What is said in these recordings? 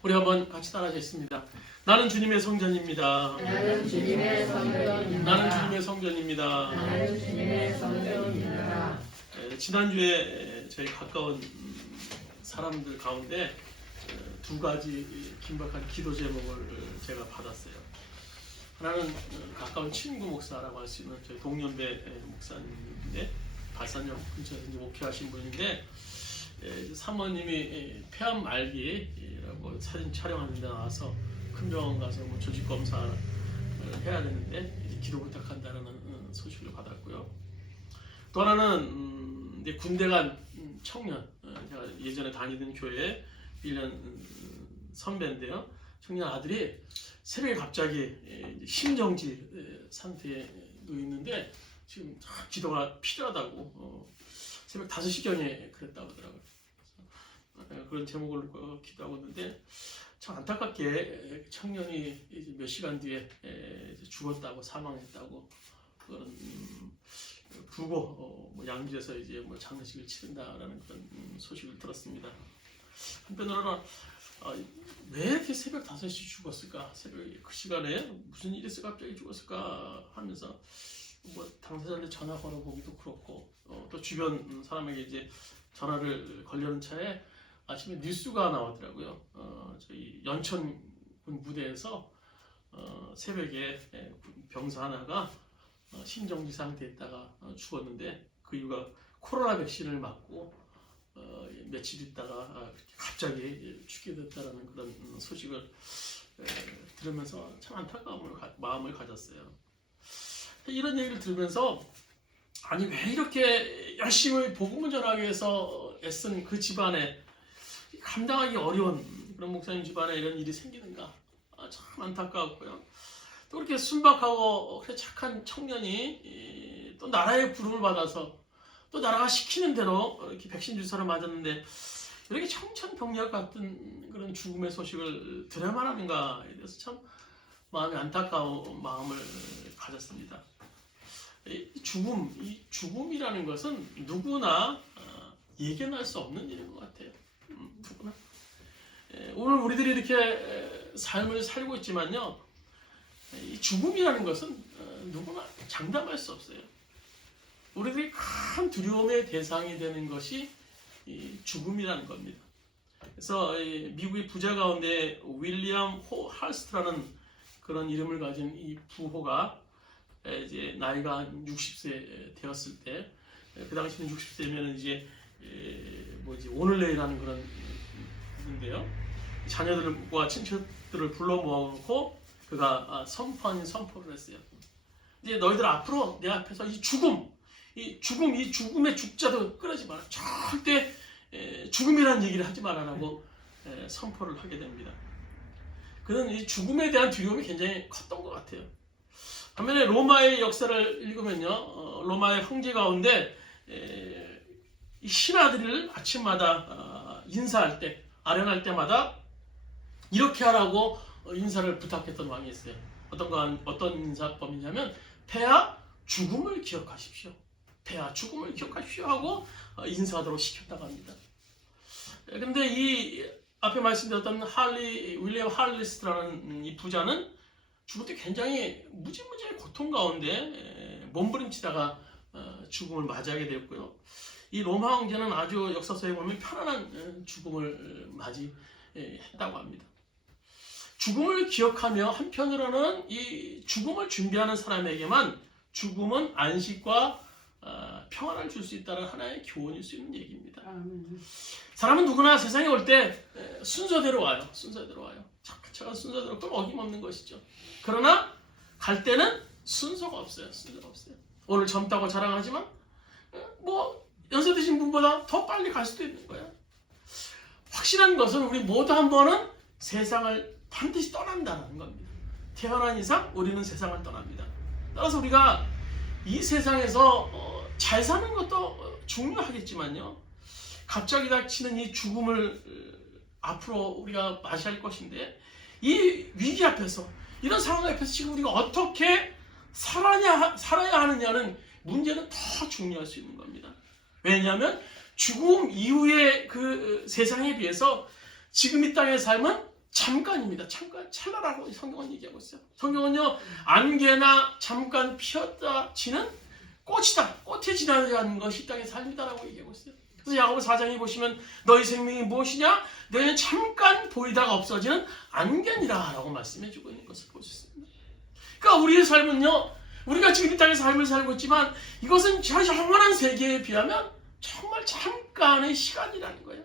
우리 한번 같이 따라하겠습니다. 나는 주님의 성전입니다. 나는 주님의 성전입니다. 나는 주님의 성전입니다. 나는 주님의 성전입니다. 지난주에 저희 가까운 사람들 가운데 두 가지 긴박한 기도 제목을 제가 받았어요. 하나는 가까운 친구 목사라고 할 수 있는 저희 동년배 목사님인데 발산역 근처에서 목회하신 분인데 사모님이 폐암 말기라고 사진 촬영하는 데 나와서 큰 병원 가서 뭐 조직 검사를 해야 되는데 기도 부탁한다는 소식을 받았고요. 또 하나는 이제 군대 간 청년, 제가 예전에 다니던 교회 1년 선배인데요. 청년 아들이 새벽에 갑자기 심정지 상태에 놓여 있는데 지금 기도가 필요하다고 새벽 5시경에 그랬다고 하더라고요. 그런 제목을 기도하고 있는데 참 안타깝게 청년이 이제 몇 시간 뒤에 죽었다고 사망했다고 그런 부고 양주에서 이제 뭐 장례식을 치른다라는 그런 소식을 들었습니다. 한편으로는 왜 이렇게 새벽 5시 죽었을까? 새벽 그 시간에 무슨 일이 있어 갑자기 죽었을까 하면서 뭐 당사자한테 전화 걸어보기도 그렇고 또 주변 사람에게 이제 전화를 걸려는 차에 아침에 뉴스가 나오더라고요. 저희 연천군 부대에서 새벽에 병사 하나가 심정지 상태에 있다가 죽었는데 그 이유가 코로나 백신을 맞고 며칠 있다가 갑자기 죽게 됐다라는 그런 소식을 들으면서 참 안타까운 마음을 가졌어요. 이런 얘기를 들으면서 아니 왜 이렇게 열심히 복음을 전하기 위해서 애쓴 그 집안에 감당하기 어려운 그런 목사님 집안에 이런 일이 생기는가 참 안타까웠고요. 또 그렇게 순박하고 착한 청년이 또 나라의 부름을 받아서 또 나라가 시키는 대로 이렇게 백신 주사를 맞았는데 이렇게 청천벽력 같은 그런 죽음의 소식을 들어야만 하는가에 대해서 참 마음이 안타까운 마음을 가졌습니다. 이 죽음이라는 것은 누구나 예견할 수 없는 일인 것 같아요. 누구나. 오늘 우리들이 이렇게 삶을 살고 있지만요, 이 죽음이라는 것은 누구나 장담할 수 없어요. 우리들이 큰 두려움의 대상이 되는 것이 이 죽음이라는 겁니다. 그래서 미국의 부자 가운데 윌리엄 호 할스트라는 그런 이름을 가진 이 부호가 이제 나이가 60세 되었을 때, 그 당시는 60세면 이제 오늘 내일하는 그런 인데요. 자녀들과 친척들을 불러 모아놓고 그가 선포 아닌 선포를 했어요. 이제 너희들 앞으로 내 앞에서 이 죽음의 죽자도 끊지 마라. 절대 죽음이라는 얘기를 하지 말아라고 선포를 하게 됩니다. 그는 이 죽음에 대한 두려움이 굉장히 컸던 것 같아요. 반면에 로마의 역사를 읽으면요, 로마의 황제 가운데 이 신하들을 아침마다 인사할 때, 아련할 때마다 이렇게 하라고 인사를 부탁했던 왕이 있어요. 어떤 인사법이냐면 폐하 죽음을 기억하십시오. 폐하 죽음을 기억하십시오 하고 인사하도록 시켰다고 합니다. 근데 이 앞에 말씀드렸던 윌리엄 할리스트라는 이 부자는 죽을 때 굉장히 무지무지의 고통 가운데 몸부림치다가 죽음을 맞이하게 되었고요. 이 로마 황제는 아주 역사서에 보면 편안한 죽음을 맞이했다고 합니다. 죽음을 기억하며 한편으로는 이 죽음을 준비하는 사람에게만 죽음은 안식과 평안을 줄 수 있다는 하나의 교훈일 수 있는 얘기입니다. 사람은 누구나 세상에 올 때 순서대로 와요. 차근차근 순서대로 또 어김없는 것이죠. 그러나 갈 때는 순서가 없어요. 오늘 젊다고 자랑하지만 연세 드신 분보다 더 빨리 갈 수도 있는 거예요. 확실한 것은 우리 모두 한 번은 세상을 반드시 떠난다는 겁니다. 태어난 이상 우리는 세상을 떠납니다. 따라서 우리가 이 세상에서 잘 사는 것도 중요하겠지만요, 갑자기 닥치는 이 죽음을 앞으로 우리가 맞이할 것인데, 이 위기 앞에서, 이런 상황 앞에서 지금 우리가 어떻게 살아야 하느냐는 문제는 더 중요할 수 있는 겁니다. 왜냐하면 죽음 이후의 그 세상에 비해서 지금 이 땅의 삶은 잠깐입니다. 잠깐, 찰나라고 성경은 얘기하고 있어요. 성경은요, 안개나 잠깐 피었다 지는 꽃이다. 꽃에 지나지 않는 것이 이 땅의 삶이다라고 얘기하고 있어요. 그래서 야고보 4장에 보시면 너희 생명이 무엇이냐? 너희는 잠깐 보이다가 없어지는 안개니라 라고 말씀해 주고 있는 것을 볼 수 있습니다. 그러니까 우리의 삶은요, 우리가 지금 이 땅의 삶을 살고 있지만 이것은 저 영원한 세계에 비하면 정말 잠깐의 시간이라는 거예요.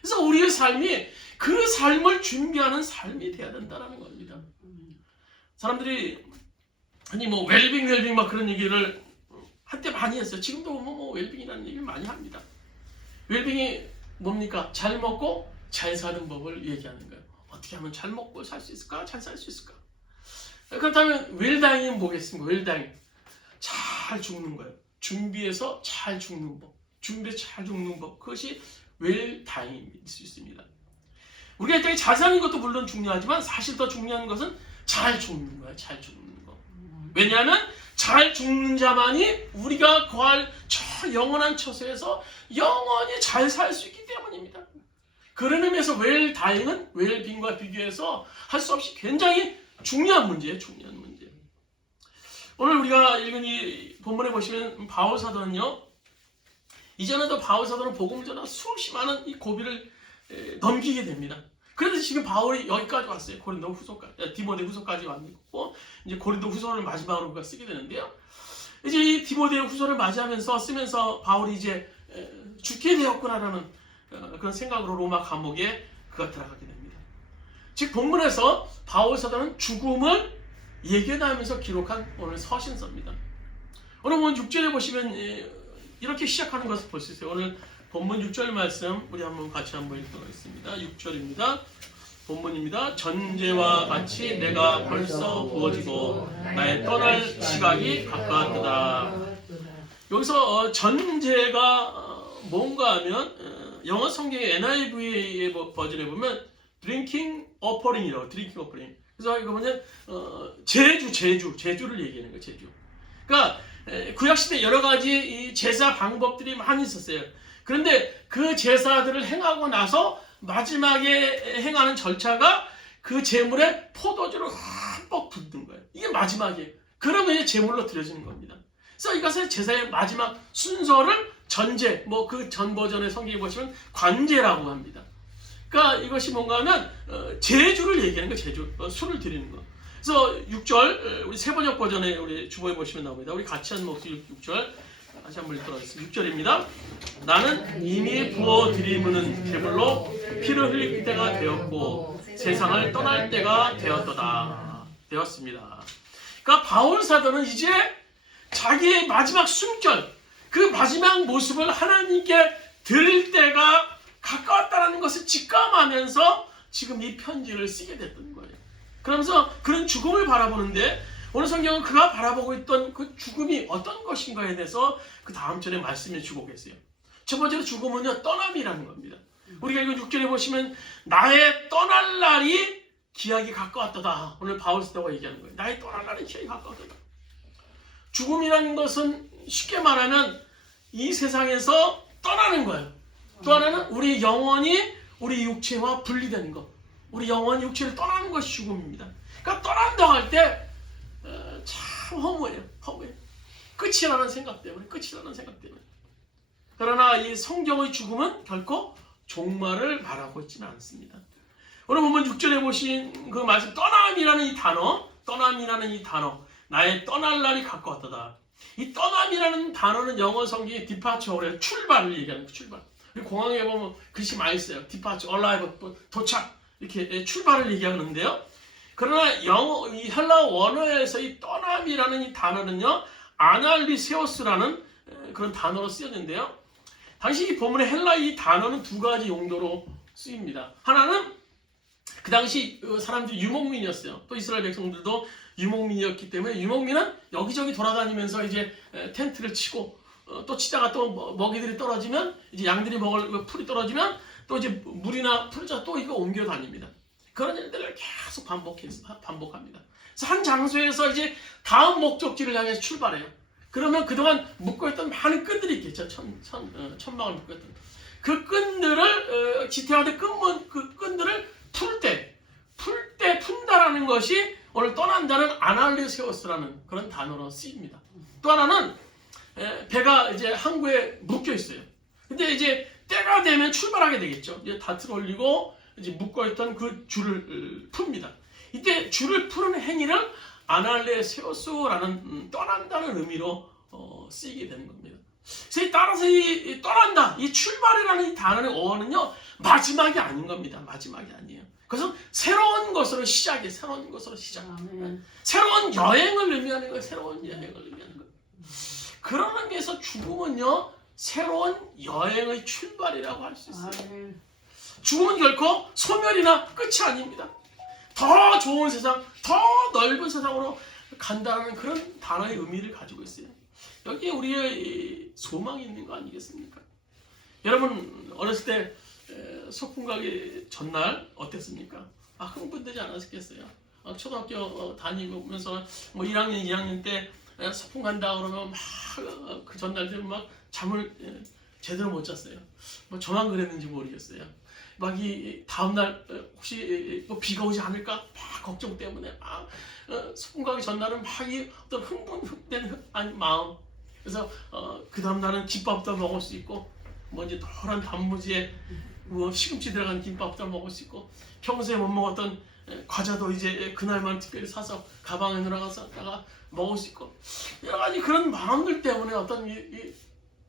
그래서 우리의 삶이 그 삶을 준비하는 삶이 돼야 된다는 겁니다. 사람들이 아니 뭐 웰빙 막 그런 얘기를 한때 많이 했어요. 지금도 뭐 웰빙이라는 얘기를 많이 합니다. 웰빙이 뭡니까? 잘 먹고 잘 사는 법을 얘기하는 거예요. 어떻게 하면 잘 먹고 살 수 있을까? 잘 살 수 있을까? 그렇다면 웰다잉은 뭐겠습니까? 웰다잉. 잘 죽는 거예요. 준비해서 잘 죽는 법. 준비해서 잘 죽는 법. 그것이 웰다잉일 수 있습니다. 우리가 이 땅에 잘 사는 것도 물론 중요하지만 사실 더 중요한 것은 잘 죽는 거예요. 잘 죽는 거. 왜냐하면 잘 죽는 자만이 우리가 거할 저 영원한 처소에서 영원히 잘 살 수 있기 때문입니다. 그런 의미에서 웰다잉은 웰빙과 비교해서 할 수 없이 굉장히 중요한 문제예요. 중요한 문제. 오늘 우리가 읽은 이 본문에 보시면 바울 사도는요, 이전에도 바울 사도는 복음을 전하 수없이 많은 이 고비를 넘기게 됩니다. 그런데 지금 바울이 여기까지 왔어요. 고린도 후서까지, 디모데 후서까지 왔고, 이제 고린도 후서를 마지막으로 우리가 쓰게 되는데요. 이제 이 디모데 후서를 맞이하면서 쓰면서 바울이 이제 죽게 되었구나라는 그런 생각으로 로마 감옥에 그가 들어가게 됩니다. 즉 본문에서 바울 사도는 죽음을 예견하면서 기록한 오늘 서신서입니다. 오늘 본문 6절에 보시면 이렇게 시작하는 것을 볼 수 있어요. 오늘 본문 6절 말씀 우리 같이 한번 읽도록 하겠습니다. 6절입니다. 본문입니다. 전제와 같이 내가 벌써 부어지고 나의 떠날 시각이 가까웠다. 여기서 전제가 뭔가 하면 영어 성경의 NIV의 버전에 보면 drinking offering이라고, drinking offering. 그래서 이거 뭐냐면 제주를 얘기하는 거예요. 제주. 그러니까 구약시대 여러 가지 이 제사 방법들이 많이 있었어요. 그런데 그 제사들을 행하고 나서 마지막에 행하는 절차가 그 제물에 포도주를 흠뻑 붓는 거예요. 이게 마지막이에요. 그러면 이제 제물로 드려지는 겁니다. 그래서 이것을 제사의 마지막 순서를 전제, 뭐 그 전 버전의 성경에 보시면 관제라고 합니다. 그러니까 이것이 뭔가 하면 제주를 얘기하는 거예요. 제주, 술을 드리는 거. 그래서 6절, 우리 세번역 버전에 우리 주보에 보시면 나옵니다. 우리 같이 한 목소리 6절 다시 한번 읽도록 하겠습니다. 6절입니다. 나는 이미 부어드리는 제물로 피를 흘릴 때가 되었고 세상을 떠날 때가 되었습니다. 그러니까 바울 사도는 이제 자기의 마지막 숨결, 그 마지막 모습을 하나님께 드릴 때가 가까웠다는 것을 직감하면서 지금 이 편지를 쓰게 됐던 거예요. 그러면서 그런 죽음을 바라보는데 오늘 성경은 그가 바라보고 있던 그 죽음이 어떤 것인가에 대해서 그 다음 절에 말씀해 주고 계세요. 첫 번째로 죽음은요, 떠남이라는 겁니다. 우리가 이거 6절에 보시면 나의 떠날 날이 기약이 가까웠다. 오늘 바울 사도가 얘기하는 거예요. 나의 떠날 날이 기약이 가까웠다. 죽음이라는 것은 쉽게 말하면 이 세상에서 떠나는 거예요. 또 하나는 우리 영혼이 우리 육체와 분리되는 것. 우리 영혼이 육체를 떠나는 것이 죽음입니다. 그러니까 떠난다고 할 때 참 허무해요. 허무해요. 끝이라는 생각 때문에. 그러나 이 성경의 죽음은 결코 종말을 말하고 있지는 않습니다. 오늘 보면 6절에 보신 그 말씀 떠남이라는 이 단어, 나의 떠날 날이 가까웠다. 이 떠남이라는 단어는 영어 성경에 departure래요. 출발을 얘기하는 거예요. 출발. 우리 공항에 보면 글씨 많이 써요. departure, arrival, 도착 이렇게 출발을 얘기하는데요. 그러나 이 헬라어 원어에서 이 떠남이라는 이 단어는요, 아날리세오스라는 그런 단어로 쓰였는데요. 당시 이 본문의 헬라 이 단어는 두 가지 용도로 쓰입니다. 하나는 그 당시 사람들이 유목민이었어요. 또 이스라엘 백성들도 유목민이었기 때문에 유목민은 여기저기 돌아다니면서 이제 텐트를 치고 또 치다가 또 먹이들이 떨어지면 이제 양들이 먹을 풀이 떨어지면 또 이제 물이나 풀자 또 이거 옮겨 다닙니다. 그런 일들을 계속 반복합니다. 그래서 한 장소에서 이제 다음 목적지를 향해서 출발해요. 그러면 그동안 묶어있던 많은 끈들이 있겠죠. 천막을 묶어있던 그 끈들을 지탱하되 그 끈들을 풀 때 출발하는 것이 오늘 떠난다는 아날레세오스라는 그런 단어로 쓰입니다. 또 하나는 배가 이제 항구에 묶여 있어요. 근데 이제 때가 되면 출발하게 되겠죠. 이제 다트를 올리고 이제 묶어있던 그 줄을 풉니다. 이때 줄을 푸는 행위를 아날레세오스라는 떠난다는 의미로 쓰이게 되는 겁니다. 그래서 따라서 이 떠난다, 이 출발이라는 이 단어의 어원은요, 마지막이 아닌 겁니다. 마지막이 아니에요. 그래서 새로운 것으로 시작해, 새로운 것으로 시작. 새로운 여행을 의미하는 거예요. 새로운 여행을 의미하는 거예요. 그런 의미에서 죽음은요, 새로운 여행의 출발이라고 할 수 있어요. 죽음은 결코 소멸이나 끝이 아닙니다. 더 좋은 세상, 더 넓은 세상으로 간다는 그런 단어의 의미를 가지고 있어요. 여기에 우리의 소망이 있는 거 아니겠습니까? 여러분 어렸을 때 소풍 가기 전날 어땠습니까? 흥분되지 않았겠어요? 초등학교 다니면서 뭐 1학년, 2학년 때 소풍 간다 그러면 막 그 전날 되면 막 잠을 제대로 못 잤어요. 뭐 저만 그랬는지 모르겠어요. 막 이 다음날 혹시 뭐 비가 오지 않을까 막 걱정 때문에 막 소풍 가기 전날은 막 이 어떤 흥분된 마음. 그래서 그 다음날은 김밥도 먹을 수 있고 뭐 이제 노란 단무지에 뭐 시금치 들어간 김밥도 먹을 수 있고 평소에 못 먹었던 과자도 이제 그날만 특별히 사서 가방에 넣어가서 먹을 수 있고 여러 가지 그런 마음들 때문에 어떤 이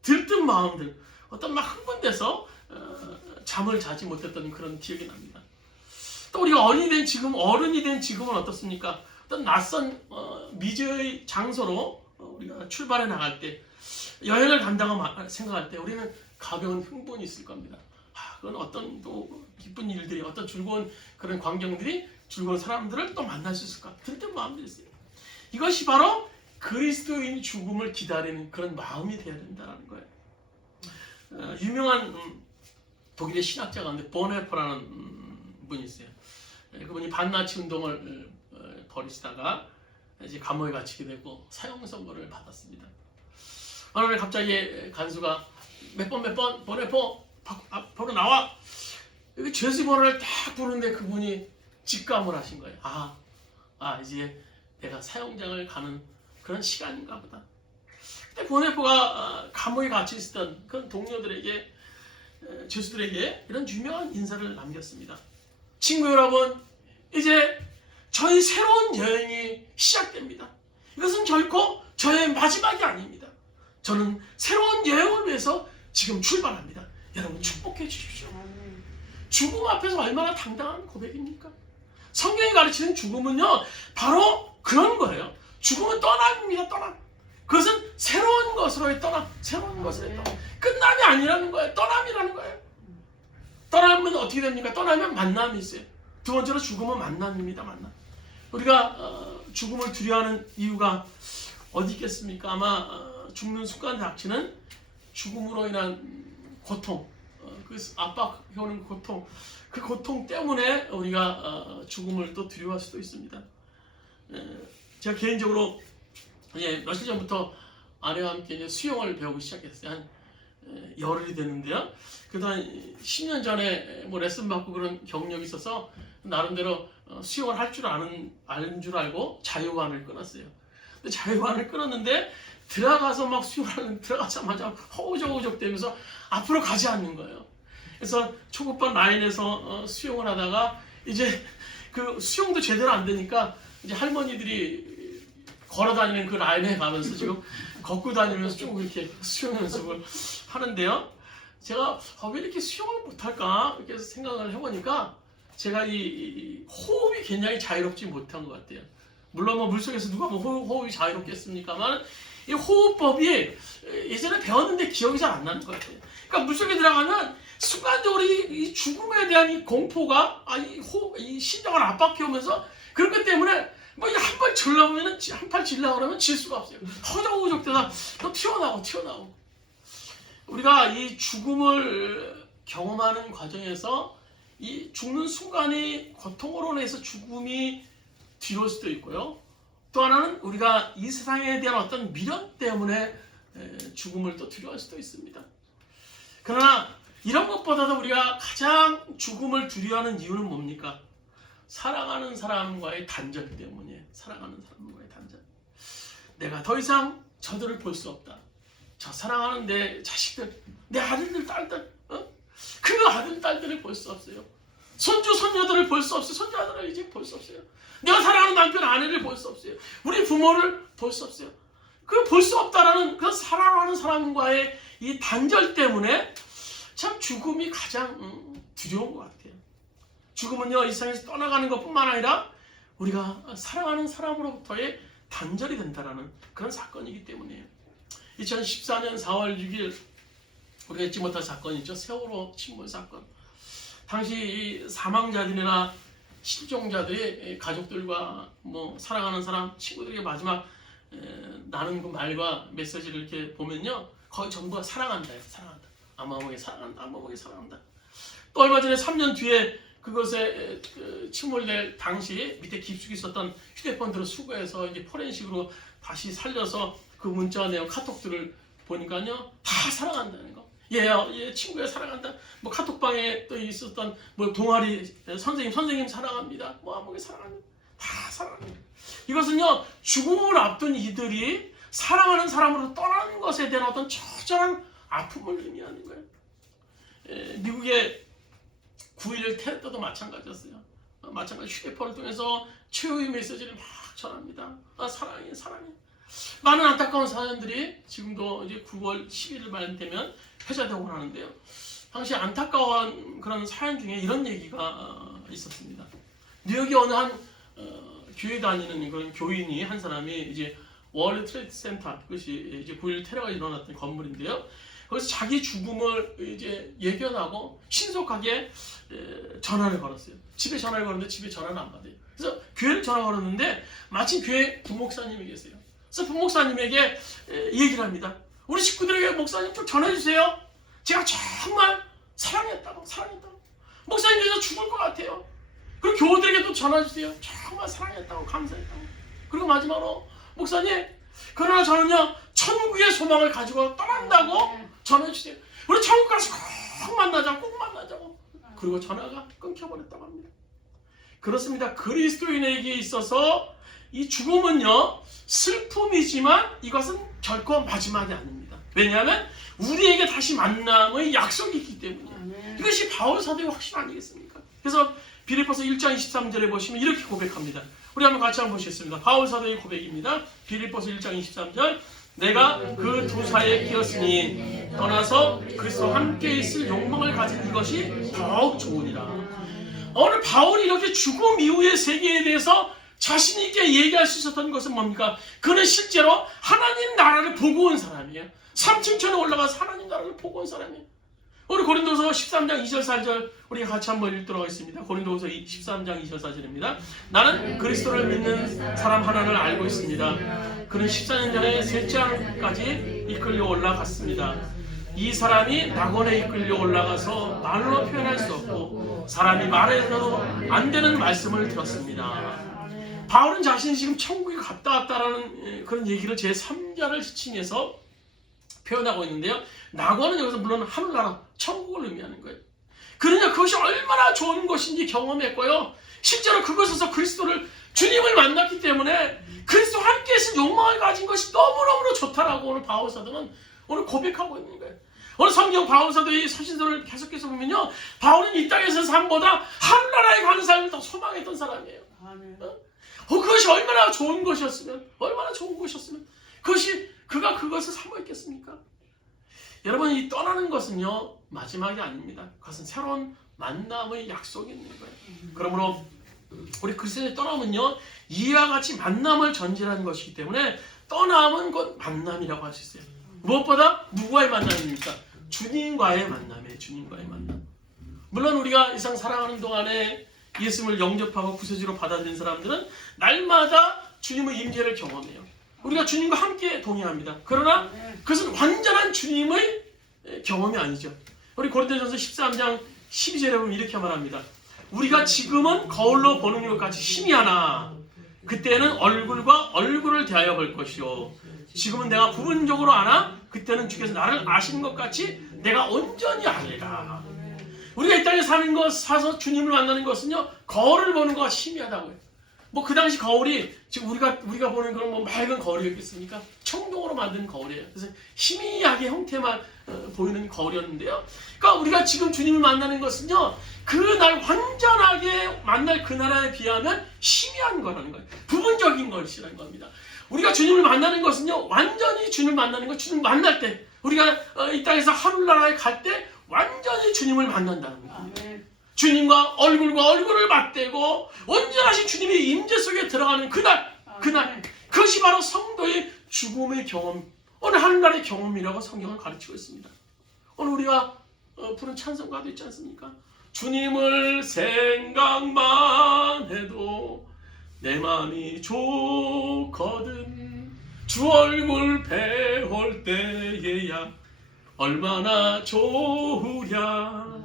들뜬 마음들 어떤 막 흥분돼서 잠을 자지 못했던 그런 기억이 납니다. 또 우리가 어른이 된 지금은 어떻습니까? 어떤 낯선 미지의 장소로 우리가 출발해 나갈 때 여행을 간다고 생각할 때 우리는 가벼운 흥분이 있을 겁니다. 그건 어떤 또 기쁜 일들이 어떤 즐거운 그런 광경들이 즐거운 사람들을 또 만날 수 있을까 들뜬 마음들이 있어요. 이것이 바로 그리스도인 죽음을 기다리는 그런 마음이 되어야 된다는 거예요. 유명한 독일의 신학자 가운데 보네퍼라는 분이 있어요. 그분이 반나치 운동을 벌이시다가 이제 감옥에 갇히게 되고 사형 선고를 받았습니다. 어느 날 갑자기 간수가 몇 번 보네퍼 앞으로 나와 여기 죄수 번호를 딱 부르는데 그분이 직감을 하신 거예요. 이제 내가 사형장을 가는 그런 시간인가 보다. 그때 보네퍼가 감옥에 갇혀 있었던 그런 동료들에게 죄수들에게 이런 유명한 인사를 남겼습니다. 친구 여러분, 이제 저희 새로운 여행이 시작됩니다. 이것은 결코 저의 마지막이 아닙니다. 저는 새로운 여행을 위해서 지금 출발합니다. 여러분 축복해 주십시오. 죽음 앞에서 얼마나 당당한 고백입니까? 성경이 가르치는 죽음은요 바로 그런 거예요. 죽음은 떠남입니다. 떠남. 그것은 새로운 것으로의 떠남. 새로운 것으로의 떠남. 끝남이 아니라는 거예요. 떠남이라는 거예요. 떠나면 어떻게 됩니까? 떠나면 만남이 있어요. 두 번째로 죽음은 만남입니다. 만남. 우리가 죽음을 두려워하는 이유가 어디 있겠습니까? 아마 죽는 순간 닥치는 죽음으로 인한 고통, 그 압박해오는 고통, 그 고통 때문에 우리가 죽음을 또 두려워할 수도 있습니다. 제가 개인적으로 며칠 전부터 아내와 함께 이제 수영을 배우기 시작했어요. 한 열흘이 됐는데요. 그동안 10년 전에 뭐 레슨 받고 그런 경력이 있어서 나름대로 수영을 할 줄 아는 줄 알고 자유관을 끊었어요. 근데 자유관을 끊었는데 들어가서 막 들어가자마자 허우적허우적 되면서 앞으로 가지 않는 거예요. 그래서 초급반 라인에서 수영을 하다가 이제 그 수영도 제대로 안 되니까 이제 할머니들이 걸어 다니는 그 라인에 가면서 지금 걷고 다니면서 쭉 이렇게 수영 연습을 하는데요. 제가 왜 이렇게 수영을 못할까 이렇게 생각을 해보니까 제가 이 호흡이 굉장히 자유롭지 못한 것 같아요. 물론 뭐 물속에서 누가 뭐 호흡이 자유롭겠습니까만 이 호흡법이 예전에 배웠는데 기억이 잘 안 나는 것 같아요. 그러니까 물속에 들어가면 순간적으로 이 죽음에 대한 이 공포가 이 심장을 압박해 오면서 그런 것 때문에 뭐 한 발 질러보면은 한 발 질려 그러면 질 수가 없어요. 허적허적되다 또 튀어나오고 우리가 이 죽음을 경험하는 과정에서 이 죽는 순간이 고통으로 인해서 죽음이 뒤로올 수도 있고요. 또 하나는 우리가 이 세상에 대한 어떤 미련 때문에 죽음을 또 두려워할 수도 있습니다. 그러나 이런 것보다도 우리가 가장 죽음을 두려워하는 이유는 뭡니까? 사랑하는 사람과의 단절 때문에 사랑하는 사람과의 단절. 내가 더 이상 저들을 볼 수 없다. 저 사랑하는 내 자식들, 내 아들들, 딸들, 그 아들, 딸들을 볼 수 없어요. 손주, 손녀들을 볼 수 없어요. 손주, 아들을 이제 볼 수 없어요. 내가 사랑하는 남편, 아내를 볼 수 없어요. 우리 부모를 볼 수 없어요. 그 볼 수 없다라는 그 사랑하는 사람과의 이 단절 때문에 참 죽음이 가장 두려운 것 같아요. 죽음은요, 이 세상에서 떠나가는 것뿐만 아니라 우리가 사랑하는 사람으로부터의 단절이 된다라는 그런 사건이기 때문이에요. 2014년 4월 6일 우리가 잊지 못할 사건이죠. 세월호 침몰 사건. 당시 이 사망자들이나 실종자들의 가족들과 사랑하는 사람, 친구들에게 마지막 나눈 그 말과 메시지를 이렇게 보면요, 거의 전부가 사랑한다요. 사랑한다. 아마모게 사랑한다. 아마모게 사랑한다. 또 얼마 전에 3년 뒤에 그것에 침몰될 당시 밑에 깊숙이 있었던 휴대폰들을 수거해서 이제 포렌식으로 다시 살려서 그 문자 내용 카톡들을 보니까요, 다 사랑한다는 거. 얘 친구야 사랑한다. 카톡방에 또 있었던 동아리 선생님 사랑합니다. 아무게 사랑합니다. 다 사랑합니다. 이것은요, 죽음을 앞둔 이들이 사랑하는 사람으로 떠나는 것에 대한 어떤 처절한 아픔을 의미하는 거예요. 미국의 9.11 테러 때도 마찬가지였어요. 마찬가지 휴대폰을 통해서 최후의 메시지를 막 전합니다. 사랑해, 사랑해. 많은 안타까운 사연들이 지금도 이제 9월 10일 되면 회자되곤 하는데요. 당시 안타까운 그런 사연 중에 이런 얘기가 있었습니다. 뉴욕의 어느 한 교회 다니는 그런 교인이 한 사람이 이제 월드 트레이드 센터, 그것이 이제 9.11 테러가 일어났던 건물인데요. 거기서 자기 죽음을 이제 예견하고 신속하게 전화를 걸었어요. 집에 전화를 걸었는데 집에 전화는 안 받아요. 그래서 교회를 전화 걸었는데 마침 교회 부목사님이 계세요. 그래서 부목사님에게 얘기를 합니다. 우리 식구들에게 목사님 좀 전해주세요. 제가 정말 사랑했다고. 목사님께서 죽을 것 같아요. 그리고 교우들에게도 전해주세요. 정말 사랑했다고, 감사했다고. 그리고 마지막으로 목사님, 그러나 저는요 천국의 소망을 가지고 떠난다고 전해주세요. 우리 천국 가서 꼭 만나자고. 그리고 전화가 끊겨버렸다고 합니다. 그렇습니다. 그리스도인에게 있어서 이 죽음은요 슬픔이지만 이것은 결코 마지막이 아닙니다. 왜냐하면 우리에게 다시 만남의 약속이 있기 때문이에요. 이것이 바울 사도의 확신 아니겠습니까? 그래서 빌립보서 1장 23절에 보시면 이렇게 고백합니다. 우리 한번 같이 한번 보시겠습니다. 바울 사도의 고백입니다. 빌립보서 1장 23절. 내가 그 두 사이에 끼었으니 떠나서 그리스도와 함께 있을 욕망을 가진 이것이 더욱 좋으니라. 오늘 바울이 이렇게 죽음 이후의 세계에 대해서 자신 있게 얘기할 수 있었던 것은 뭡니까? 그는 실제로 하나님 나라를 보고 온 사람이에요. 3층천에 올라가서 하나님 나라를 보고 온 사람이에요. 우리 고린도서 13장 2절 4절 우리 같이 한번 읽도록 하겠습니다. 고린도서 13장 2절 4절입니다. 나는 그리스도를 믿는 사람 하나를 알고 있습니다. 그는 14년 전에 셋째 하늘까지 이끌려 올라갔습니다. 이 사람이 낙원에 이끌려 올라가서 말로 표현할 수 없고 사람이 말해서도 안 되는 말씀을 들었습니다. 바울은 자신이 지금 천국에 갔다 왔다라는 그런 얘기를 제3자를 지칭해서 표현하고 있는데요. 낙원은 여기서 물론 하늘나라, 천국을 의미하는 거예요. 그러냐 그것이 얼마나 좋은 것인지 경험했고요. 실제로 그곳에서 주님을 만났기 때문에 그리스도와 함께 있을 욕망을 가진 것이 너무너무 좋다라고 오늘 바울 사도는 오늘 고백하고 있는 거예요. 오늘 성경 바울 사도의 서신서를 계속해서 보면요. 바울은 이 땅에서 삶보다 하늘나라에 가는 삶을 더 소망했던 사람이에요. 그것이 얼마나 좋은 것이었으면 그가 그것을 사모했겠습니까? 여러분, 이 떠나는 것은요 마지막이 아닙니다. 그것은 새로운 만남의 약속이 있는 거예요. 그러므로 우리 그리스도인이 떠나면요 이와 같이 만남을 전제하는 것이기 때문에 떠남은 곧 만남이라고 할 수 있어요. 무엇보다 누구와의 만남입니까? 주님과의 만남이에요. 주님과의 만남. 물론 우리가 이 세상 살아가는 동안에 예수님을 영접하고 구세주로 받아들인 사람들은 날마다 주님의 임재를 경험해요. 우리가 주님과 함께 동행합니다. 그러나 그것은 완전한 주님의 경험이 아니죠. 우리 고린도전서 13장 12절에 보면 이렇게 말합니다. 우리가 지금은 거울로 보는 것 같이 희미하나 그때는 얼굴과 얼굴을 대하여 볼 것이요 지금은 내가 부분적으로 아나 그때는 주께서 나를 아시는 것 같이 내가 온전히 알리라. 우리가 이 땅에 사는 것, 사서 주님을 만나는 것은요, 거울을 보는 것과 희미하다고요. 뭐 그 당시 거울이 지금 우리가 보는 그런 뭐 맑은 거울이겠습니까? 청동으로 만든 거울이에요. 그래서 희미하게 형태만 보이는 거울이었는데요. 그러니까 우리가 지금 주님을 만나는 것은요, 그날 완전하게 만날 그 나라에 비하면 희미한 거라는 거예요. 부분적인 것이라는 겁니다. 우리가 주님을 만나는 것은요, 완전히 주님을 만나는 것, 주님을 만날 때, 우리가 이 땅에서 하늘나라에 갈 때 완전히 주님을 만난다는 겁니다. 주님과 얼굴을 맞대고 온전하신 주님의 임재 속에 들어가는 그날 그것이 바로 성도의 죽음의 경험, 오늘 하늘나라의 경험이라고 성경을 가르치고 있습니다. 오늘 우리가 부른 찬송가도 있지 않습니까? 주님을 생각만 해도 내 마음이 좋거든. 주 얼굴 배울 때에야 얼마나 좋으랴.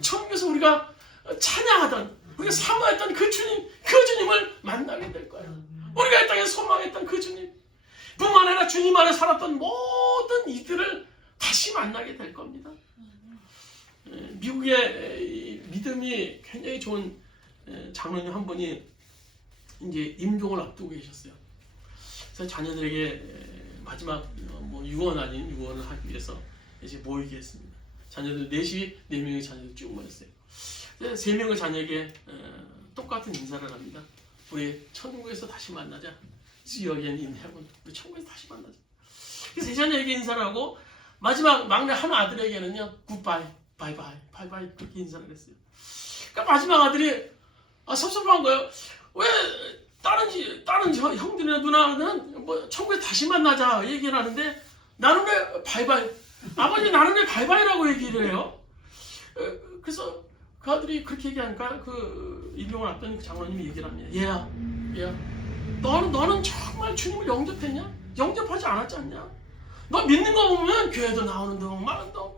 천국에서 우리가 찬양하던, 우리가 사모했던 그 주님을 만나게 될 거예요. 우리가 이 땅에 소망했던 그 주님, 뿐만 아니라 주님 안에 살았던 모든 이들을 다시 만나게 될 겁니다. 미국의 믿음이 굉장히 좋은 장로님 한 분이 이제 임종을 앞두고 계셨어요. 그래서 자녀들에게 마지막 뭐 유언 아닌 유언을 하기 위해서 이제 모이게 했습니다. 자녀들 4명의 자녀들 쭉 모였어요. 3명의 자녀에게 똑같은 인사를 합니다. 우리 천국에서 다시 만나자. See you again in heaven. 우리 천국에서 다시 만나자. 세 자녀에게 인사를 하고 마지막 막내 한 아들에게는요, 굿바이, 바이바이, 바이바이 그렇게 인사를 했어요. 그러니까 마지막 아들이 섭섭한 거예요. 왜 다른 형들이나 누나는 뭐 천국에 다시 만나자 얘기를 하는데 나는 왜 바이바이? 아버지 나는 왜 바이바이라고 얘기를 해요? 그래서 그 아들이 그렇게 얘기하니까 그 임종을 앞둔 그 장로님이 얘기를 합니다. 얘야, 너는 정말 주님을 영접했냐? 영접하지 않았지 않냐? 너 믿는 거 보면 교회도 나오는 동, 많은 동,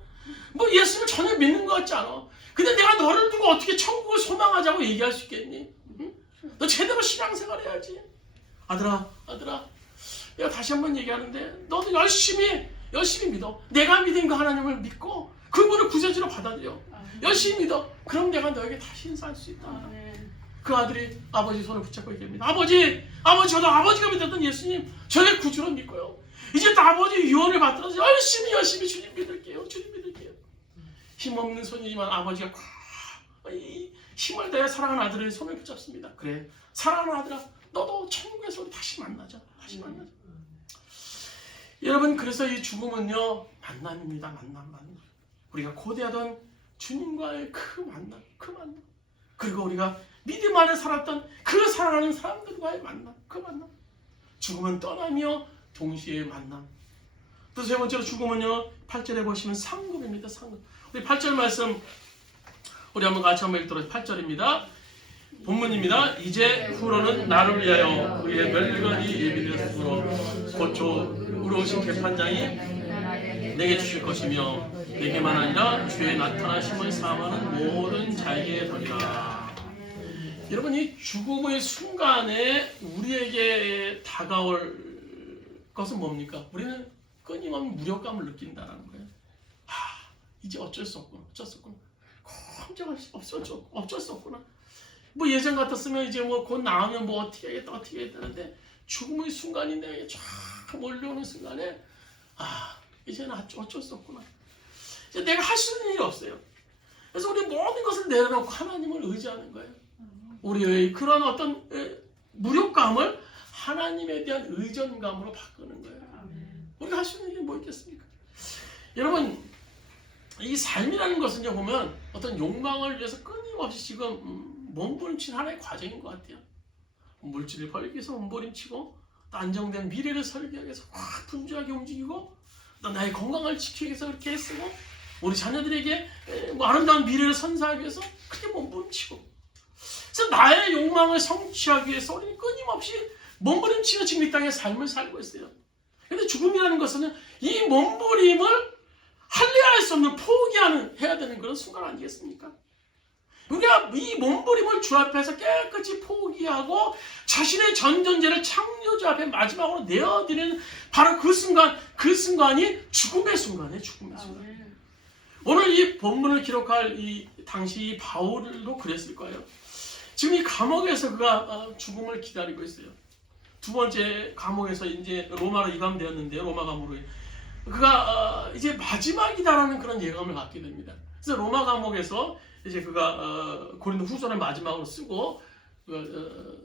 뭐 예수를 전혀 믿는 거 같지 않아. 근데 내가 너를 두고 어떻게 천국을 소망하자고 얘기할 수 있겠니? 응? 너 제대로 신앙생활 해야지. 아들아, 내가 다시 한번 얘기하는데 너도 열심히 믿어. 내가 믿은 그 하나님을 믿고 그분을 구세주로 받아들여. 열심히 믿어. 그럼 내가 너에게 다시 인사할 수 있다. 그 아들이 아버지 손을 붙잡고 얘기합니다. 아버지, 저도 아버지가 믿었던 예수님 저의 구주로 믿고요. 이제 또 아버지 유언을 받들어서 열심히 주님 믿을게요. 힘없는 손이지만 아버지가 힘을 다해 사랑하는 아들의 손을 붙잡습니다. 그래, 사랑하는 아들아, 너도 천국에서 우리 다시 만나자. 여러분, 그래서 이 죽음은요, 만남입니다. 만남. 우리가 고대하던 주님과의 그 만남. 그리고 우리가 믿음 안에 살았던 그 사랑하는 사람들과의 만남. 죽음은 떠나며 동시에 만남. 또 세 번째로 죽음은요, 8절에 보시면 상급입니다. 상급. 우리 8절 말씀 우리 같이 한번 읽도록 8절입니다. 본문입니다. 이제 후로는 나를 위하여 그의 멸관이 예비되었으므로 고초 의로우신 재판장이 내게 주실 것이며 내게만 아니라 주의 나타나심을 사모하는 모든 자에게 되리라. 여러분, 이 죽음의 순간에 우리에게 다가올 것은 뭡니까? 우리는 끊임없는 무력감을 느낀다는 거예요. 이제 어쩔 수 없구나. 걱정할 수 없어. 어쩔 수 없구나. 뭐 예전 같았으면 이제 뭐 곧 나오면 뭐 어떻게 하겠다는데 죽음의 순간이 내게 쫙 몰려오는 순간에 이제는 어쩔 수 없구나. 이제 내가 할 수 있는 일이 없어요. 그래서 우리 모든 것을 내려놓고 하나님을 의지하는 거예요. 우리의 그런 어떤 무력감을 하나님에 대한 의존감으로 바꾸는 거예요. 우리가 할 수 있는 일이 뭐 있겠습니까? 여러분, 이 삶이라는 것은요, 보면 어떤 욕망을 위해서 끊임없이 지금 몸부림치는 하나의 과정인 것 같아요. 물질을 벌기 위해서 몸부림치고, 또 안정된 미래를 설계하기 위해서 분주하게 움직이고, 또 나의 건강을 지키기 위해서 그렇게 애쓰고, 우리 자녀들에게 아름다운 미래를 선사하기 위해서 그렇게 몸부림치고, 그래서 나의 욕망을 성취하기 위해서 우리는 끊임없이 몸부림치며 지금 이 땅의 삶을 살고 있어요. 그런데 죽음이라는 것은 이 몸부림을 할래할 수 없는 해야 되는 그런 순간 아니겠습니까? 우리가 이 몸부림을 주 앞에서 깨끗이 포기하고 자신의 전존재를 창조주 앞에 마지막으로 내어드리는 바로 그 순간이 죽음의 순간이에요. 오늘 이 본문을 기록할 이 당시 바울도 그랬을 거예요. 지금 이 감옥에서 그가 죽음을 기다리고 있어요. 두 번째 감옥에서 이제 로마로 이감되었는데요. 로마 감옥으로 그가 이제 마지막이다라는 그런 예감을 갖게 됩니다. 그래서 로마 감옥에서 이제 그가 고린도 후서를 마지막으로 쓰고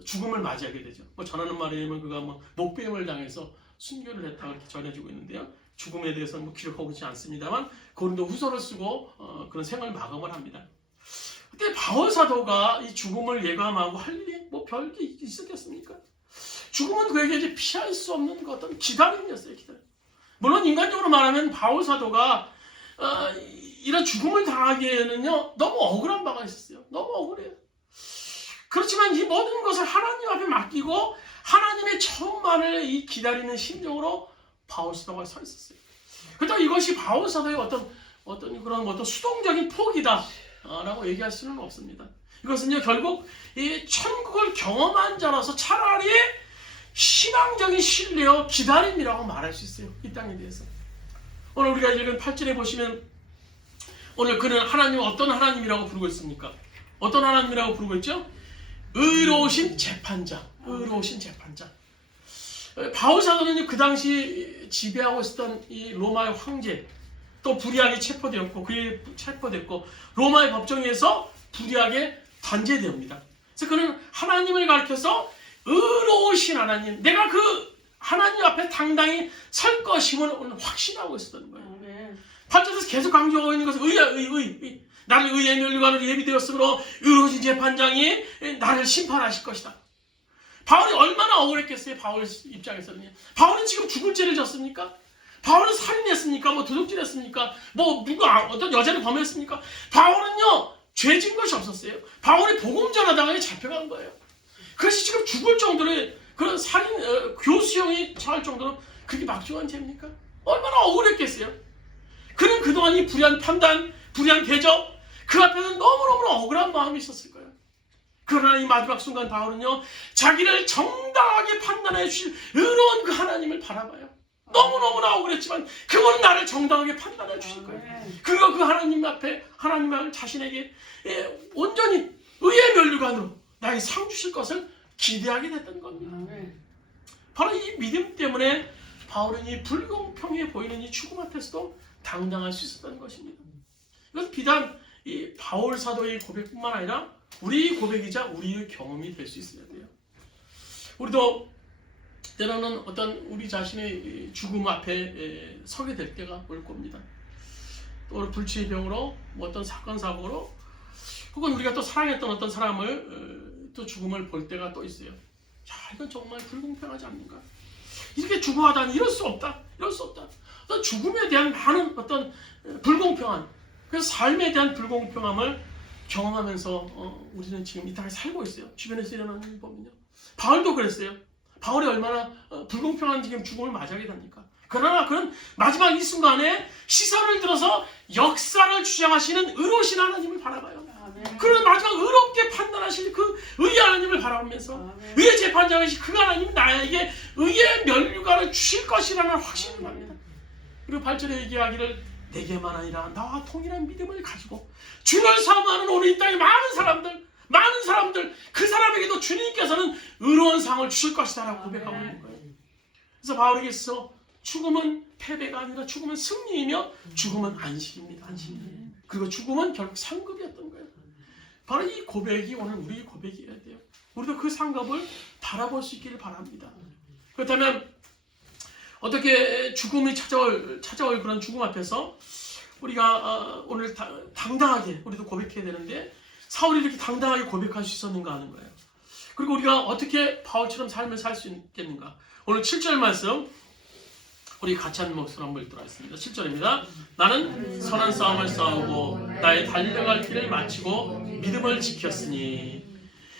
죽음을 맞이하게 되죠. 뭐 전하는 말이면 그가 뭐 목배임을 당해서 순교를 했다고 이렇게 전해지고 있는데요. 죽음에 대해서는 뭐 기록하고 있지 않습니다만 고린도 후서를 쓰고 그런 생을 마감을 합니다. 그때 바울 사도가 이 죽음을 예감하고 할 일이 뭐 별게 있었겠습니까? 죽음은 그에게 이제 피할 수 없는 어떤 기다림이었어요. 기다림. 물론 인간적으로 말하면 바울 사도가 이런 죽음을 당하기에는요 너무 억울한 바가 있었어요. 너무 억울해요. 그렇지만 이 모든 것을 하나님 앞에 맡기고 하나님의 처음만을 이 기다리는 심정으로 바울 사도가 서 있었어요. 그렇다고 이것이 바울 사도의 어떤 수동적인 포기다라고 얘기할 수는 없습니다. 이것은요 결국 이 천국을 경험한 자라서 차라리 신앙적인 신뢰와 기다림이라고 말할 수 있어요. 이 땅에 대해서. 오늘 우리가 읽은 8절에 보시면 오늘 그는 하나님을 어떤 하나님이라고 부르고 있습니까? 어떤 하나님이라고 부르고 있죠? 의로우신 재판장. 의로우신 재판장. 바울 사도는 그 당시 지배하고 있었던 이 로마의 황제 또 불의하게 체포되었고 그에 체포됐고 로마의 법정에서 불의하게 단죄되옵니다. 그래서 그는 하나님을 가리켜서 의로우신 하나님, 내가 그 하나님 앞에 당당히 설 것임을 확신하고 있었던 거예요. 8절에서 계속 강조하고 있는 것은 의. 나를 의의 멸류관으로 예비되었으므로 의로우신 재판장이 나를 심판하실 것이다. 바울이 얼마나 억울했겠어요. 바울 입장에서는요. 바울은 지금 죽을 죄를 졌습니까? 바울은 살인했습니까? 뭐 도둑질했습니까? 뭐 누가 어떤 여자를 범했습니까? 바울은요 죄진 것이 없었어요. 바울이 복음 전하다가 잡혀간 거예요. 그래서 지금 죽을 정도로 그런 살인 교수형이 처할 정도로 그렇게 막중한 죄입니까? 얼마나 억울했겠어요. 그는 그동안 이 불의한 판단, 불의한 대접 그 앞에는 너무너무 억울한 마음이 있었을 거예요. 그러나 이 마지막 순간 바울은요 자기를 정당하게 판단해 주실 의로운 그 하나님을 바라봐요. 너무너무나 억울했지만 그분은 나를 정당하게 판단해 주실 거예요. 그리고 그 하나님 앞에 하나님을 자신에게 온전히 의의 멸류관으로 나에게 상 주실 것을 기대하게 됐던 겁니다. 바로 이 믿음 때문에 바울은 이 불공평해 보이는 이 죽음 앞에서도 당당할 수 있었던 것입니다. 이것은 비단 이 바울 사도의 고백뿐만 아니라 우리의 고백이자 우리의 경험이 될 수 있어야 돼요. 우리도 때로는 어떤 우리 자신의 죽음 앞에 서게 될 때가 올 겁니다. 또 불치의 병으로 뭐 어떤 사건 사고로 혹은 우리가 또 사랑했던 어떤 사람을 또 죽음을 볼 때가 또 있어요. 야, 이건 정말 불공평하지 않는가? 이렇게 죽어하다니 이럴 수 없다. 이럴 수 없다. 어떤 죽음에 대한 많은 어떤 불공평한 그래서 삶에 대한 불공평함을 경험하면서 우리는 지금 이 땅에 살고 있어요. 주변에서 일어나는 일 보면요. 바울도 그랬어요. 바울이 얼마나 불공평한 지금 죽음을 맞이하게 됩니까? 그러나 그는 마지막 이 순간에 시선을 들어서 역사를 주장하시는 의로우신 하나님을 바라봐요. 그런 마지막 의롭게 판단하실 그 의의 하나님을 바라보면서 의의 재판장이신 그 하나님이 나에게 의의 면류관을 주실 것이라는 확신을 합니다. 그리고 8절에 얘기하기를 내게만 아니라 나와 동일한 믿음을 가지고 주를 사모하는 오늘 이 땅의 많은 사람들 그 사람에게도 주님께서는 의로운 상을 주실 것이다라고 고백하고 있는 거예요. 그래서 바울에게서 죽음은 패배가 아니라 죽음은 승리이며 죽음은 안식입니다. 안식입니다. 그리고 죽음은 결국 상급이었던 거예요. 바로 이 고백이 오늘 우리의 고백이어야 돼요. 우리도 그 상급을 바라볼 수 있기를 바랍니다. 그렇다면 어떻게 죽음이 찾아올 그런 죽음 앞에서 우리가 오늘 당당하게 우리도 고백해야 되는데 사울이 이렇게 당당하게 고백할 수 있었는가 하는 거예요. 그리고 우리가 어떻게 바울처럼 삶을 살 수 있겠는가. 오늘 7절 말씀 우리 같이 한 목소리 한번 읽도록 하겠습니다. 7절입니다. 나는 선한 싸움을 싸우고 나의 달려갈 길을 마치고 믿음을 지켰으니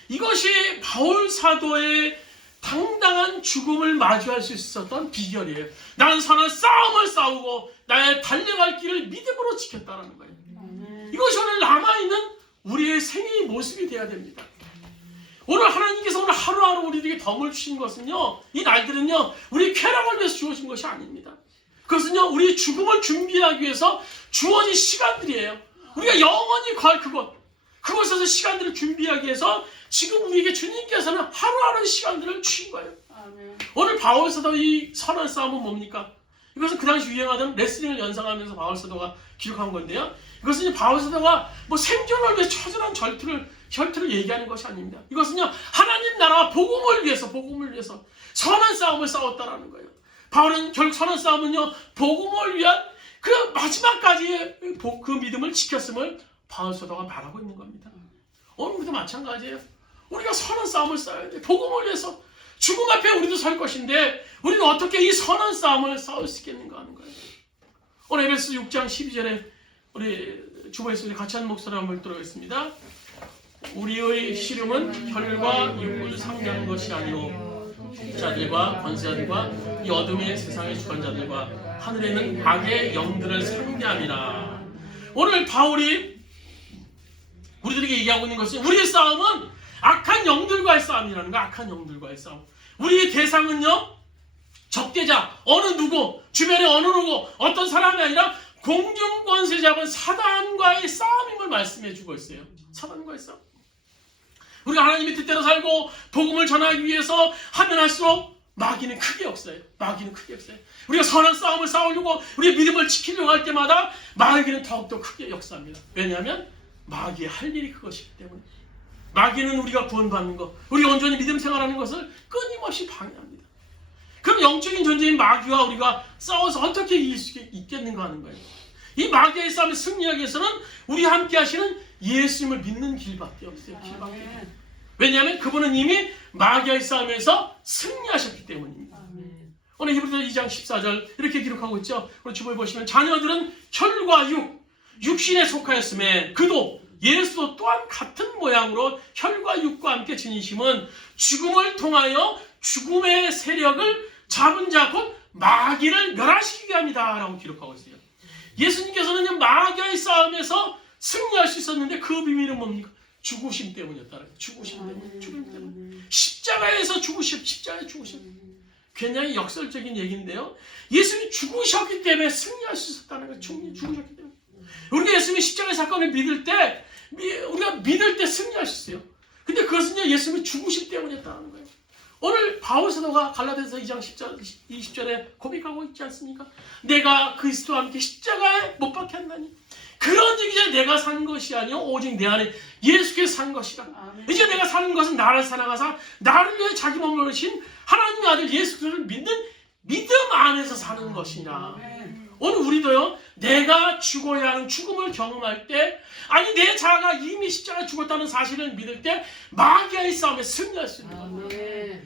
이것이 바울 사도의 당당한 죽음을 마주할 수 있었던 비결이에요. 나는 선한 싸움을 싸우고 나의 달려갈 길을 믿음으로 지켰다는 거예요. 이것이 오늘 남아있는 우리의 생애의 모습이 되어야 됩니다. 오늘 하나님께서 오늘 하루하루 우리에게 덤을 주신 것은요, 이 날들은요 우리 쾌락을 위해서 주어진 것이 아닙니다. 그것은요, 우리 죽음을 준비하기 위해서 주어진 시간들이에요. 우리가 영원히 갈 그곳에서 시간들을 준비하기 위해서 지금 우리에게 주님께서는 하루하루 시간들을 주신 거예요. 오늘 바울 사도 이 선한 싸움은 뭡니까? 이것은 그 당시 유행하던 레슬링을 연상하면서 바울 사도가 기록한 건데요. 이것은 바울 사도가 뭐 생존을 위해 처절한 혈투를 얘기하는 것이 아닙니다. 이것은요, 하나님 나라와 복음을 위해서 선한 싸움을 싸웠다라는 거예요. 바울은 결국 선한 싸움은요, 복음을 위한 그 마지막까지의 그 믿음을 지켰음을 바울 사도가 말하고 있는 겁니다. 오늘 우리도 마찬가지예요. 우리가 선한 싸움을 싸워야 돼. 복음을 위해서. 죽음 앞에 우리도 설 것인데 우리는 어떻게 이 선한 싸움을 싸울 수 있겠는가 하는 거예요. 오늘 에베소 6장 12절에 우리 주보에서 같이 한 목소리 한번 읽도록하겠습니다. 우리의 씨름은 혈과 육을 상대하는 것이 아니오 자들과 권세자들과 이 어둠의 세상의 주관자들과 하늘에 있는 악의 영들을 상대함이라. 오늘 바울이 우리들에게 얘기하고 있는 것은 우리의 싸움은 악한 영들과의 싸움이라는 거야. 악한 영들과의 싸움. 우리의 대상은요, 적대자, 어느 누구, 주변에 어느 누구, 어떤 사람이 아니라 공중권세 잡은 사단과의 싸움임을 말씀해 주고 있어요. 사단과의 싸움. 우리가 하나님의 뜻대로 살고 복음을 전하기 위해서 하면 할수록 마귀는 크게 역사해요. 마귀는 크게 역사해요. 우리가 선한 싸움을 싸우려고 우리의 믿음을 지키려고 할 때마다 마귀는 더욱더 크게 역사합니다. 왜냐하면 마귀의 할 일이 그것이기 때문에. 마귀는 우리가 구원받는 것, 우리가 온전히 믿음 생활하는 것을 끊임없이 방해합니다. 그럼 영적인 존재인 마귀와 우리가 싸워서 어떻게 이길 수 있겠는가 하는 거예요. 이 마귀의 싸움에 승리하기 위해서는 우리 함께 하시는 예수님을 믿는 길밖에 없어요. 길밖에. 왜냐하면 그분은 이미 마귀의 싸움에서 승리하셨기 때문입니다. 오늘 히브리서 2장 14절 이렇게 기록하고 있죠. 오늘 주보에 보시면 자녀들은 혈과 육신에 속하였음에 그도 예수도 또한 같은 모양으로 혈과 육과 함께 지니심은 죽음을 통하여 죽음의 세력을 잡은 자 곧 마귀를 멸하시게 합니다 라고 기록하고 있어요. 예수님께서는 마귀의 싸움에서 승리할 수 있었는데 그 비밀은 뭡니까? 죽으심 때문이었다. 죽으심 때문에. 죽음 때문에. 십자가에서 십자가에 죽으심. 굉장히 역설적인 얘기인데요. 예수님이 죽으셨기 때문에 승리할 수 있었다는 거예요. 죽으셨기 때문에. 우리가 예수님의 십자가의 사건을 믿을 때 승리할 수 있어요. 근데 그것은요, 예수님이 죽으심 때문이었다는 거예요. 오늘 바울 사도가 갈라디아서 2장 20절에 고백하고 있지 않습니까? 내가 그리스도와 함께 십자가에 못 박혀 한다니. 그런 얘기죠. 내가 산 것이 아니요 오직 내 안에 예수께서 산 것이라. 이제 내가 사는 것은 나를 사랑하사 나를 위해 자기 몸을 내신 하나님의 아들 예수 그리스도를 믿는 믿음 안에서 사는 것이라. 오늘 우리도요, 내가 죽어야 하는 죽음을 경험할 때, 아니 내 자아가 이미 십자가에 죽었다는 사실을 믿을 때 마귀의 싸움에 승리할 수 있는 겁니다.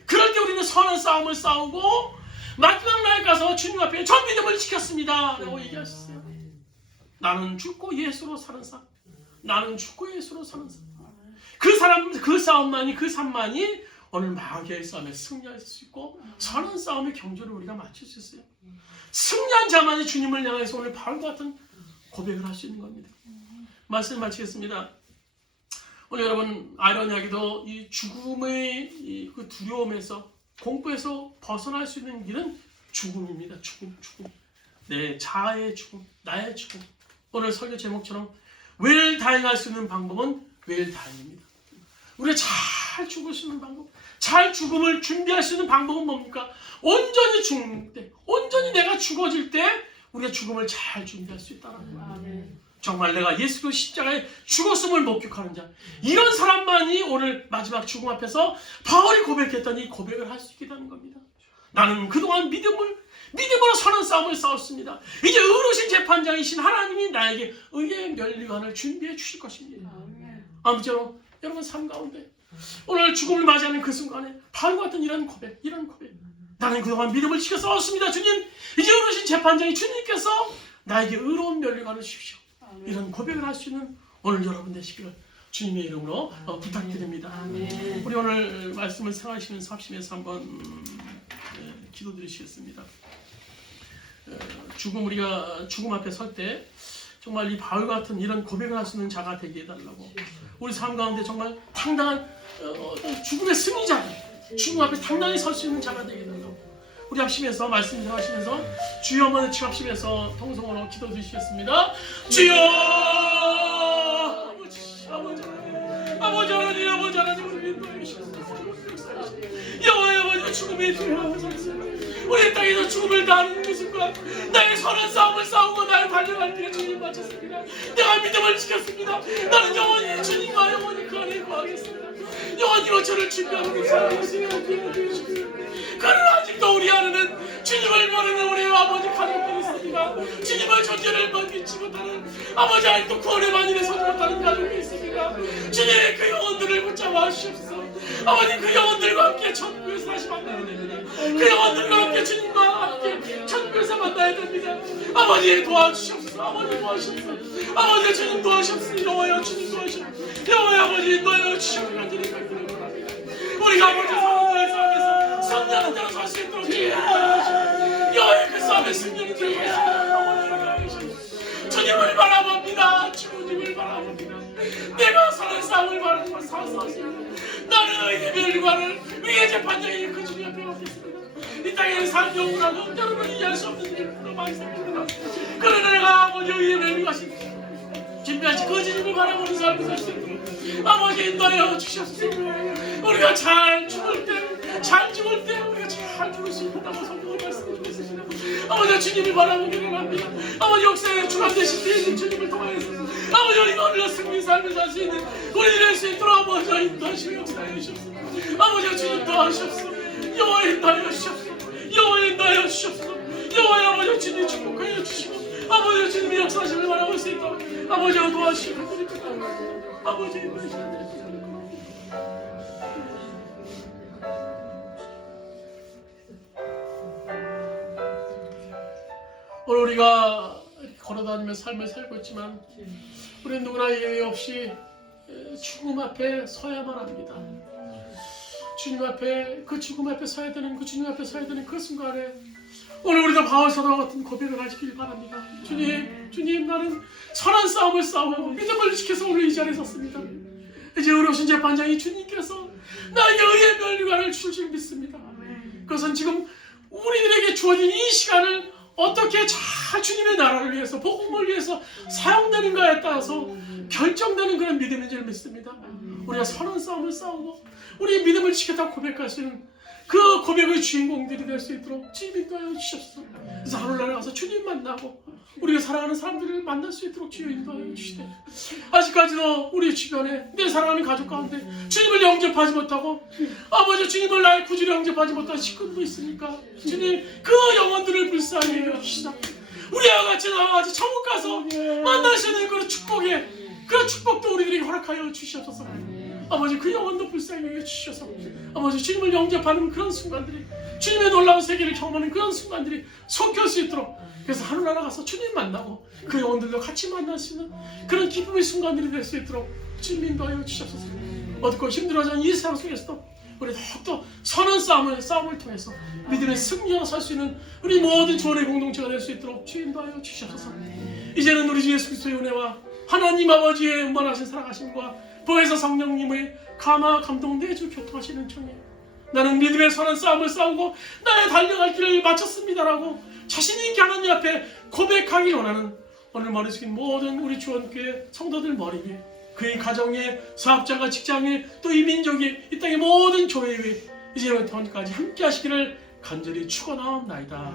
그럴 때 우리는 선한 싸움을 싸우고 마지막 날 가서 주님 앞에 전 믿음을 지켰습니다 라고 얘기할 수 있어요. 나는 죽고 예수로 사는 삶. 나는 죽고 예수로 사는 삶. 그 싸움만이, 그 삶만이 오늘 마귀의 싸움에 승리할 수 있고 선한 싸움의 경주를 우리가 마칠 수 있어요. 승리한 자만이 주님을 향해서 오늘 바울과 같은 고백을 할 수 있는 겁니다. 말씀 마치겠습니다. 오늘 여러분, 아이러니하게도 이 죽음의 그 두려움에서, 공포에서 벗어날 수 있는 길은 죽음입니다. 죽음. 내 자아의 죽음, 나의 죽음. 오늘 설교 제목처럼 웰다잉할 수 있는 방법은 웰다잉입니다. 우리가 잘 죽을 수 있는 방법, 잘 죽음을 준비할 수 있는 방법은 뭡니까? 온전히 죽는 때, 온전히 내가 죽어질 때 우리가 죽음을 잘 준비할 수 있다는 거예요. 정말 내가 예수 그리스도 십자가에 죽었음을 목격하는 자, 이런 사람만이 오늘 마지막 죽음 앞에서 바울이 고백했던 이 고백을 할 수 있게 되는 겁니다. 나는 그동안 믿음으로 선한 싸움을 싸웠습니다. 이제 의로우신 재판장이신 하나님이 나에게 의의 면류관을 준비해 주실 것입니다. 아무쪼록 여러분 삶 가운데 오늘 죽음을 맞이하는 그 순간에 바울과 같은 이런 고백. 나는 그동안 믿음을 지켜 싸웠습니다. 주님, 이제 의로우신 재판장이 주님께서 나에게 의로운 면류관을 주십시오. 이런 고백을 할 수 있는 오늘 여러분 되시기를 주님의 이름으로 부탁드립니다. 우리 오늘 말씀을 생각하시면서 합심해서 한번 기도드리시겠습니다. 우리가 죽음 앞에 설 때 정말 이 바울 같은 이런 고백을 할 수 있는 자가 되게 해달라고, 우리 삶 가운데 정말 당당한 죽음의 승리자, 죽음 앞에 당당히 설 수 있는 자가 되게 해달라고, 우리 합심해서 말씀 들어가시면서 주여 한번 취합심해서 통성으로 기도 드리시겠습니다. 주여 아버지 하나님 아버지 하나님 우리 인도해 주시옵소서. 여호와의 아버지 죽음의 두려워하소서. 우리 땅에서 죽음을 당하는 그 순간 나의 선한 싸움을 싸우고 나의 달려갈 길에 주님 마쳤습니다. 내가 믿음을 지켰습니다. 나는 영원히 주님과 영원히 그 안에 거하겠습니다. 영원히로 저를 준비하는 그 사랑하시는 그는 아직도 우리 안에는 주님을 모르는 우리 아버지 가족들이 있습니다. 주님의 존재를 믿지 못하는 아버지 아직도 구원의 만일에 서지 못하는 가족이 있습니다. 주님 그 영혼들을 붙잡아 주시옵소서. 아버님 그 영혼들과 함께 천국에서 다시 만나야 됩니다. 그 영혼들과 함께 주님과 함께 천국에서 만나야 됩니다. 아버지 도와주시옵소서. 아버지 도와주시옵소서. 아버지 주님 도와주시옵소서. 여호와여 주님 도와주시옵소서. 여호와의 아버지 인도하여 주시옵소서. 우리가 아버지 성령의 싸움에서 승리하는 대로 살 수 있도록 여호와의 그 싸움에 승리하는 대로 살 수 있도록 주님을 바라봅니다. 주님을 바라봅니다. 내가 사는 싸움을 바라보고 싸웠습니다. 나는 의의 멸관을 의의 재판장이 그 주님 앞에 놓겠습니다. 이 땅에 사는 영혼하고 여러분 이해할 수 없는 일들도 많이 생깁니다. 그러나 내가 아버지 의의 멸관하신 준비하신 그 주님을 바라보는 삶을 살 수 있도록 아버지 인도하여 주시옵소서. 우리가 잘 죽을 때 우리가 잘 죽을 수 있다고 성경을 말씀해 주셨습니다. 아버지 주님을 바라보기를 합니다. 아버지 역사에 주관 되신 예수 주님을 통하여서 아버지 우리가 오늘 승리 삶을 살 수 있는 우리 될 수 있도록 아버지 인도하시고 역사해 주시옵소서. 아버지 주님 도와주시옵소서. 여호와 인도하여 주시옵소서. 여호와 인도하여 주시옵소서. 여호와 아버지 주님 축복하여 주시고 아버지 주님의 역사하심을 바라볼 수 있도록 아버지 도와주시고 드립니다. 아버지 인도하시옵소서. 오늘 우리가 걸어다니며 삶을 살고 있지만 우리는 누구나 예외 없이 죽음 앞에 서야만 합니다. 주님 앞에 그 죽음 앞에 서야 되는 그 주님 앞에 서야 되는 그 순간에 오늘 우리도 바울사도와 같은 고백을 하시길 바랍니다. 주님 나는 선한 싸움을 싸우고 믿음을 지켜서 오늘 이 자리에 섰습니다. 이제 의로우신 재판장이 주님께서 나에게 의의 멸관을 주실 줄 믿습니다. 그것은 지금 우리들에게 주어진 이 시간을 어떻게 잘 주님의 나라를 위해서 복음을 위해서 사용되는가에 따라서 결정되는 그런 믿음인 줄 믿습니다. 우리가 선한 싸움을 싸우고 우리의 믿음을 지켰다고 고백할 수 있는 그 고백의 주인공들이 될 수 있도록 주님 인도하여 주시옵소서. 그래서 하늘나라에 가서 주님 만나고 우리가 사랑하는 사람들을 만날 수 있도록 주여 인도하여 주시되 아직까지도 우리 주변에 내 사랑하는 가족 가운데 주님을 영접하지 못하고 아버지 주님을 나의 구주로 영접하지 못한 식구도 있으니까 주님 그 영혼들을 불쌍히 여겨 주시다. 우리와 같이 나와 천국 가서 만나시는 그런 축복도 우리들에게 허락하여 주시옵소서. 아버지 그 영혼도 불쌍히 여겨 주셔서 아버지 주님을 영접하는 그런 순간들이 주님의 놀라운 세계를 경험하는 그런 순간들이 속할 수 있도록 그래서 하늘나라 가서 주님 만나고 그 영혼들도 같이 만날 수 있는 그런 기쁨의 순간들이 될 수 있도록 주님 인도하여 주시옵소서. 어둡고 힘들어지는 이 세상 속에서도 우리 더욱더 선한 싸움을 통해서 믿음의 승리하고 살 수 있는 우리 모든 조언의 공동체가 될 수 있도록 주님 인도하여 주시옵소서. 이제는 우리 주 예수 그리스도의 은혜와 하나님 아버지의 음만하신 사랑하심과 보혜사 성령님의 감화 감동 내주 교통하시는 청에 나는 믿음의 선한 싸움을 싸우고 나의 달려갈 길을 마쳤습니다라고 자신이 있게 하나님 앞에 고백하기 원하는 오늘 머리 숙인 모든 우리 주원교회 성도들 머리 위에 그의 가정에 사업자가 직장에 또 이 민족이 이 땅의 모든 교회 위에 이제부터까지 함께 하시기를 간절히 축원하옵나이다.